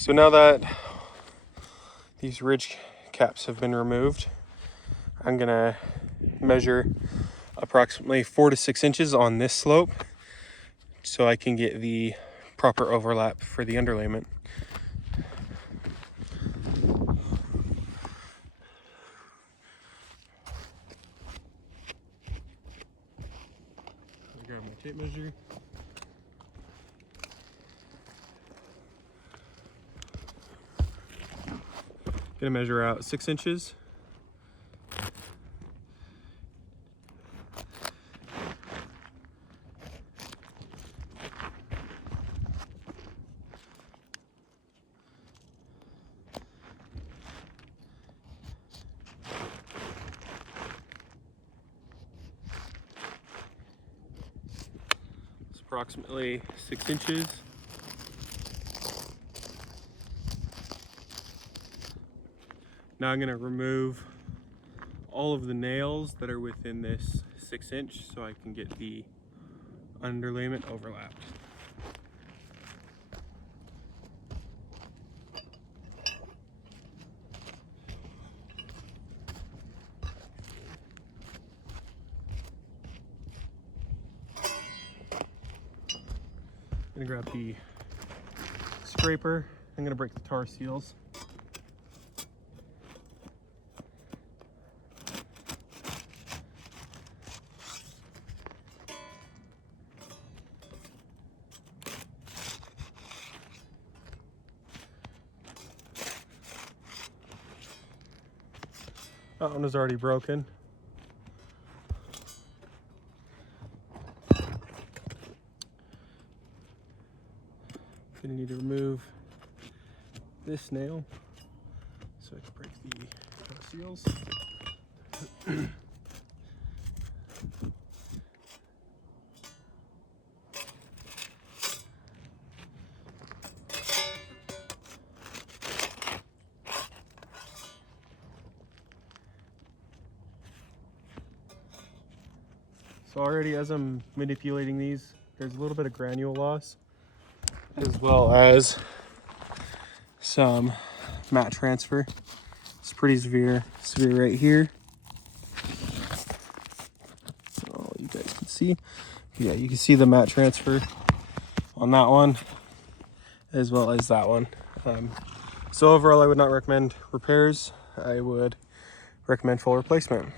So now that these ridge caps have been removed, I'm gonna measure approximately 4 to 6 inches on this slope so I can get the proper overlap for the underlayment. I grab my tape measure. Gonna measure out 6 inches. It's approximately 6 inches. Now I'm gonna remove all of the nails that are within this 6 inch so I can get the underlayment overlapped. I'm gonna grab the scraper. I'm gonna break the tar seals. That one is already broken. Gonna need to remove this nail so I can break the tar seals. So already as I'm manipulating these, there's a little bit of granule loss, as well as some mat transfer. It's pretty severe right here. So you guys can see, yeah, you can see the mat transfer on that one, as well as that one. So overall, I would not recommend repairs. I would recommend full replacement.